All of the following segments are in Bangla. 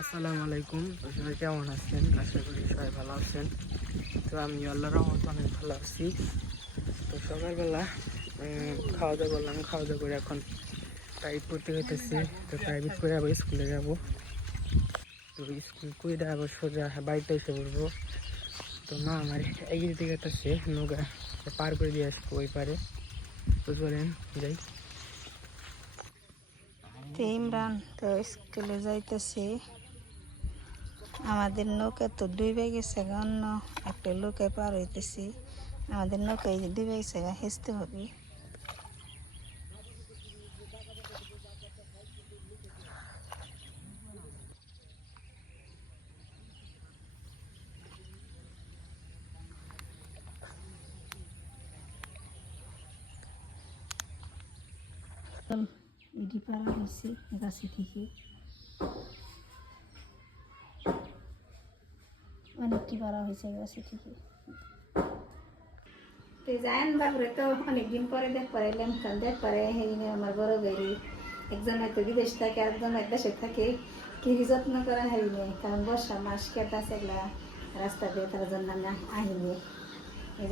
আসসালামু আলাইকুম। সবাই কেমন আছেন? আশা করি সবাই ভালো আছেন। তো আমি আল্লাহর রহমতে অনেক ভালো আছি। তো সকালবেলা খাওয়া দাওয়া করলাম, খাওয়া দাওয়া করে এখন প্রাইভেট পড়তে হইতেছি। তো প্রাইভেট করে আবার স্কুলে যাব। তো স্কুল করে আবার সোজা বাড়িতে এসে পড়বো। তো মা আমার এগিয়ে দিকে গেছে নৌকা পার করে দিয়ে আসবো ওই পারে। তো চলেন যাই। ইমরান তো স্কুলে যাইতেছে। আমাদের নৌকা তো ডুবে গেছে, অন্য একটা নৌকায় পার হইতেছি। আমাদের নৌকা এই যে ডুবে গেছে, হেসতে হবে। এটি পারা হয়েছে গাছে থেকে, অনেকটি পারা হয়েছে গাছে থেকে। জায়ন বাবুরে তো অনেকদিন পরে দেখ পারাইলাম, কারণ দেখ পারে হেরিনে আমার বড় বেরি একজন হয়তো বিদেশ থাকে, একজন এক দেশে থাকে। কি যত্ন করা হয়নি, কারণ বর্ষা মাস খেত আছে এগুলা রাস্তা দিয়ে, তার জন্য আমি আহিনি।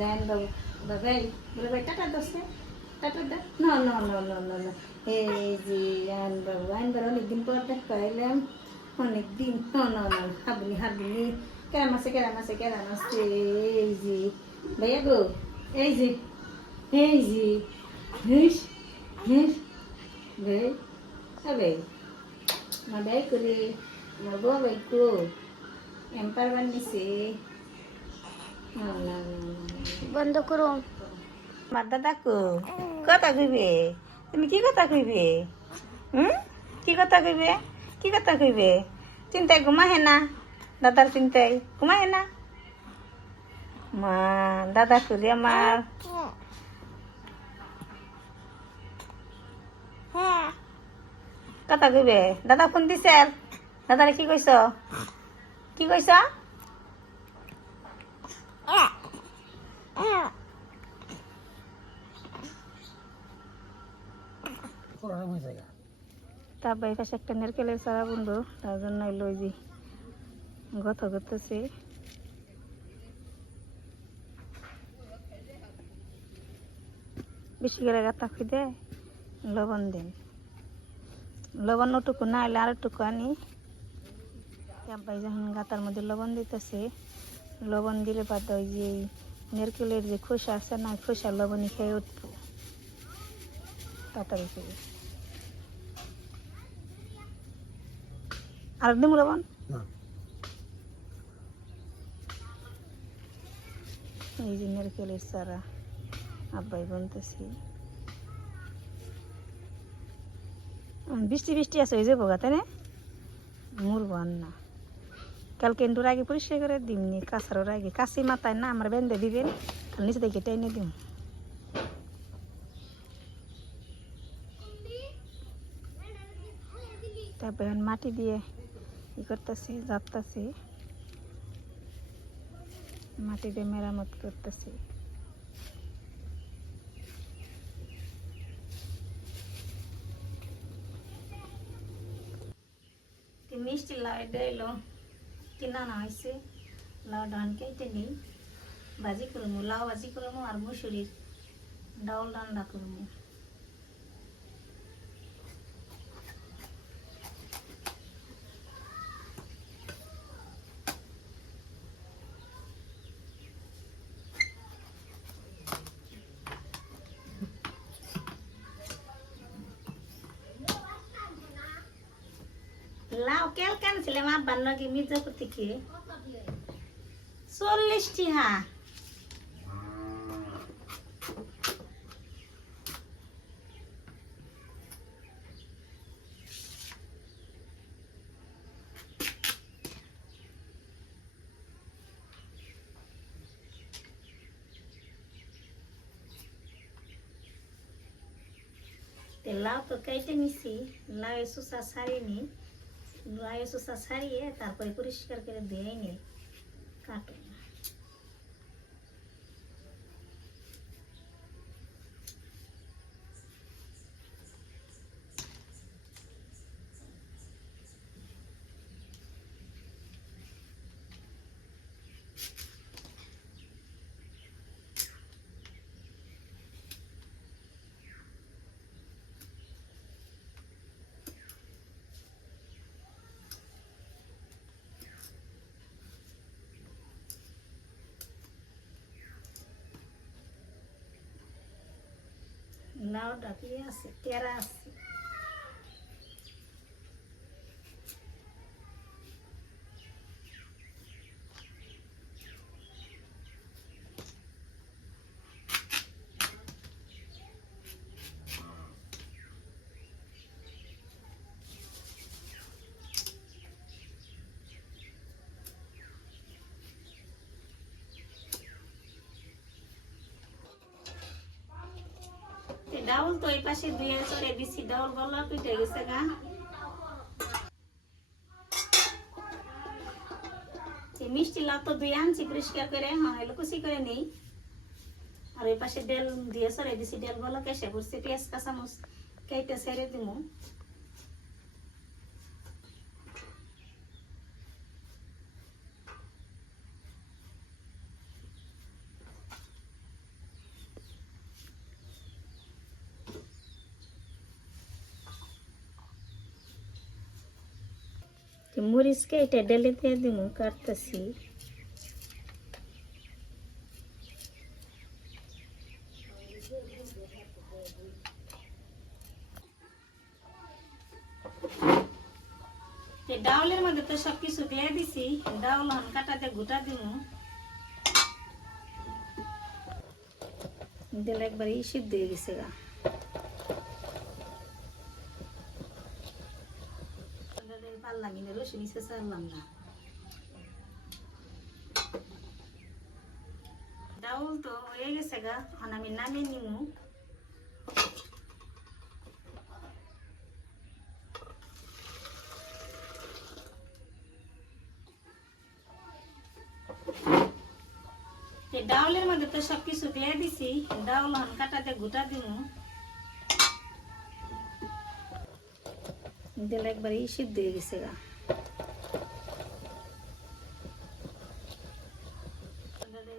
জায়ন বাবু বাবাই বলে ভাই টাটা দোষে টাটা দা না না না না না না। এই যে আইন বাবু অনেকদিন পর দেখ পারাইলাম, অনেকদিন। না না না, হাবনি হাবনি, কেরাম আছে কেরাম আছে কেরাম আছে। এই যে ভাইয়া গো, এই যে এই যে হিস হিস বে আবে মা বে করে আমার বউ বাইকো এম্পার বানিয়েছে। বন্ধ করো। আমার দাদা কো কথা কইবে, তুমি কি কথা কইবে? কি কথা কইবে? কি কথা কইবে? চিন্তায় ঘুমাহে না, দাদার চিন্তায় ঘুমাহে না। মা দাদা করি আমার কথা কইবে। দাদা ফোন দিছে, দাদারে কি কইছ? কি কইছ? তারপর এই পাশে একটা নারকেলের চারা বন্ধু, তার জন্য লই যে কথা করতেছে। বেশি করে গাতা খুঁজে লবণ দেন, লবণ ওটুকু না হলে আর একটুকু আনি। আব্বাই যখন গাতার মধ্যে লবণ দিতেছে, লবণ দিলে পাতা ওই যে নারকেলের যে খোসা আছে না, খোসা লবণই খেয়ে উঠবো তাড়াতাড়ি করে। আর দিম লবণ, এই যে নারকেলের চারা আব্বাই বলতেছি। বৃষ্টি বৃষ্টি আছে, ওই যে বোগা তাই না, মরবো আর না। কালকে এন্ডুর আগে পরিষ্কার করে দিমনি, কাঁচার আগে কাশি মাথায় না আমার বেঁধে দিবেন, নিচে থেকে টেনে দিম। তারপর মাটি দিয়ে ই করতেছি, যাপতেছি, মাটি দিয়ে মেরামত করতেছি। মিষ্টি লাউ এলো কিনা না হয়েছে, লাউ ডান কেটে নিই, ভাজি করবো, লাউ ভাজি করবো আর মুসুরির ডাউল রান্না করবো। লাউ কেল কেনছিলাম আব্বার নাকি মির্জাপুর থেকে 40টি। হ্যাঁ লাউ তো কেটে নিছি, লাউ চোষা ছাড়িয়ে লাউ চোষা ছাড়িয়ে তারপরে পরিষ্কার করে দিয়ে নি কাটো। লাউটা কি আছে, কেরা আছে। ডাউল তো এই পাশে ধুয়ে চড়ে দিছি, ডাউল গলা পিঠে গেছে গা। মিষ্টি লাউ তো ধুয়ে আনছি পরিষ্কার করে, হ্যাঁ কুচি করে নেই। আর ওই পাশে ডাল দিয়ে চড়ে দিছি, ডাল গলা কেসে করছি, পেঁয়াজ কাঁচামচ কেটে ছেড়ে দিব। মরিচ কেটে ডালে দিয়ে দিব, কাটতেছি। ডাউলের মধ্যে তো সবকিছু দিয়ে দিছি, ডাউল হন কাটাতে গোটা দিব। দিলে একবার সিদ্ধ হয়ে গেছে গা। পারলাম না, রসুন মিশে চাললাম না। ডাউল তো হয়ে গেছে গা, এখন আমি নামিয়ে নিব। ডাউলের মধ্যে তো সবকিছু দিয়ে দিছি, ডাউল হন কাটাতে গোটা দিব। দিলে একবার সিদ্ধ হয়ে গেছে গা।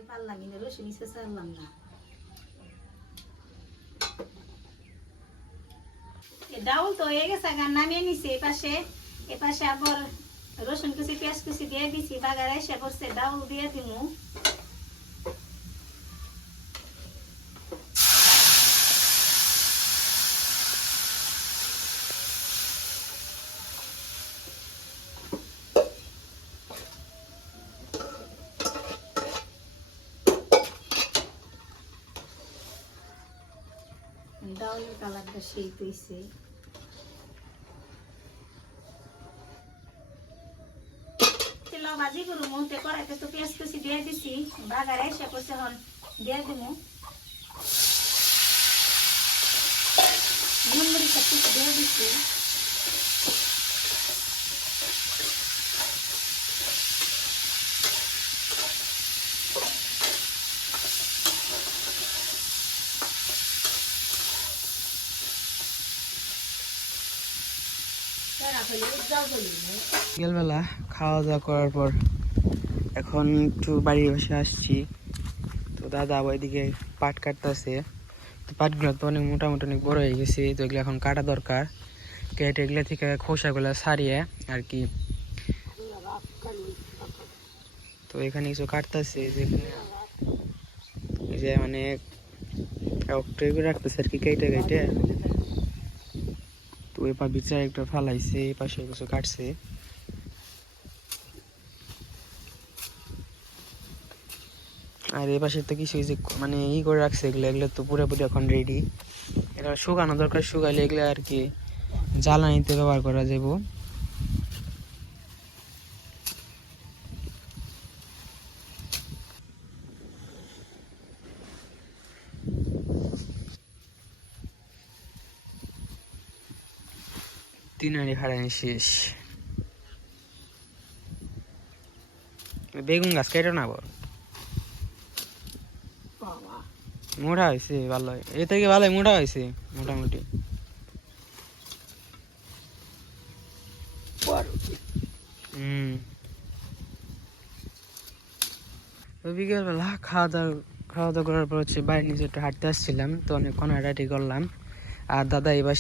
পারলাম না, রসুন মিশে চাললাম না। ডাউল তো হয়ে গেছে গা, নামিয়ে নিছি। এপাশে আবার রসুন কুচি পেঁয়াজ কুচি দিয়ে দিছি, বাগার এসে পড়ছে, ডাউল দিয়ে দিব। ডাউলের কালারটা সেই পেয়েছে। ভাজি করু মুহূর্তে কড়াইতে তো পেঁয়াজ কুচি দিয়ে দিছি, বাগার এসে পড়ছে, এখন দিয়ে দিব নুন মরিচ কুচি দিয়ে দিছি। বিকেলবেলা খাওয়া দাওয়া করার পর এখন একটু বাড়ির পাশে আসছি। তো দাদা ওইদিকে পাট কাটতেছে। তো পাটগুলো তো অনেক মোটামুটি অনেক বড় হয়ে গেছে, তো এগুলো এখন কাটা দরকার। কেটে এগুলো থেকে খোসাগুলো ছাড়িয়ে আর কি। তো এখানে কিছু কাটতেছে, যেখানে এই যে মানে রাখতেছে আর কি, কেটে কেটে। তো ওই পা বিচার একটা ফালাইছে, এই পাশে কিছু কাটছে। আর এই পাশে তো কিছু যে মানে করে রাখছে, এগুলো তো পুরোপুরি এখন রেডি। এটা শুকানো দরকার, শুকাইলে এগুলো আর কি জ্বালানিতে ব্যবহার করা যাবো। তিনারি খাড়ানি শেষ। বেগুন গাছ কেটে না বল, মোটা হয়েছে ভালো, এ থেকে ভালোই মোটা হয়েছে মোটামুটি। তো বিকেলবেলা খাওয়া দাওয়া করার পর হচ্ছে বাইরে নিচে একটু হাঁটতে আসছিলাম। তো অনেকক্ষণ হাঁটাহাঁটি করলাম। আর দাদা এবার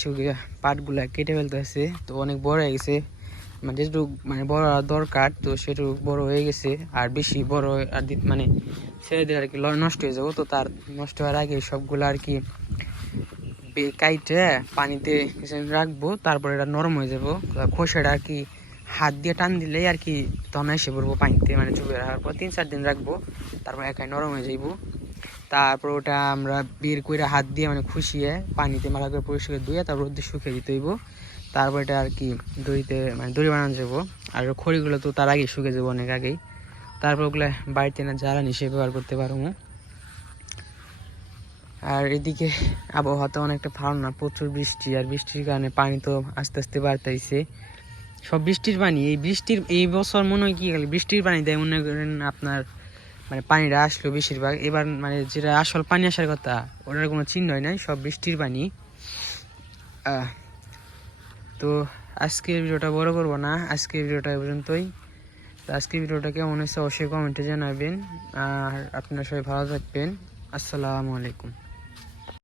পাটগুলা কেটে ফেলতেছে, তো অনেক বড় হয়ে গেছে। মানে যেটুকু মানে বড় দরকার, তো সেটুকু বড় হয়ে গেছে। আর বেশি বড় আর মানে ছেড়ে দিলে আর কি নষ্ট হয়ে যাবো। তো তার নষ্ট হওয়ার আগে সবগুলো আর কি কাইটে পানিতে কিছুদিন রাখবো, তারপর এটা নরম হয়ে যাবো। খোসাটা আর কি হাত দিয়ে টান দিলেই আর কি তখন এসে পড়বো পানিতে, মানে চুপে রাখার পর 3-4 দিন রাখবো, তারপর একাই নরম হয়ে যাইবো। তারপর ওটা আমরা বের করে হাত দিয়ে মানে খুশিয়ে পানিতে ভালো করে পরিষ্কার ধুয়ে তারপর রোদে শুকিয়ে দিতে হইব। তারপর এটা আর কি দড়িতে মানে দড়ি বানানো যাবো। আর খড়িগুলো তো তার আগেই শুকিয়ে যাবো, অনেক আগেই। তারপর ওগুলো বাড়িতে না জ্বালানি হিসেবে ব্যবহার করতে পারবো। আর এদিকে আবহাওয়া তো অনেকটা ভালো না, প্রচুর বৃষ্টি, আর বৃষ্টির কারণে পানি তো আস্তে আস্তে বাড়তেছে। সব বৃষ্টির পানি, এই বছর মনে হয় কি বৃষ্টির পানি দেয় মনে করেন আপনার, মানে পানিটা আসলো বেশিরভাগ এবার, মানে যেটা আসল পানি আসার কথা ওটার কোনো চিহ্নই নাই, সব বৃষ্টির পানি। তো আজকের ভিডিওটা বড় করবো না, আজকের ভিডিওটা এই পর্যন্তই। তো আজকের ভিডিওটা কেমন হয়েছে অবশ্যই কমেন্টে জানাবেন। আর আপনারা সবাই ভালো থাকবেন। আসসালামু আলাইকুম।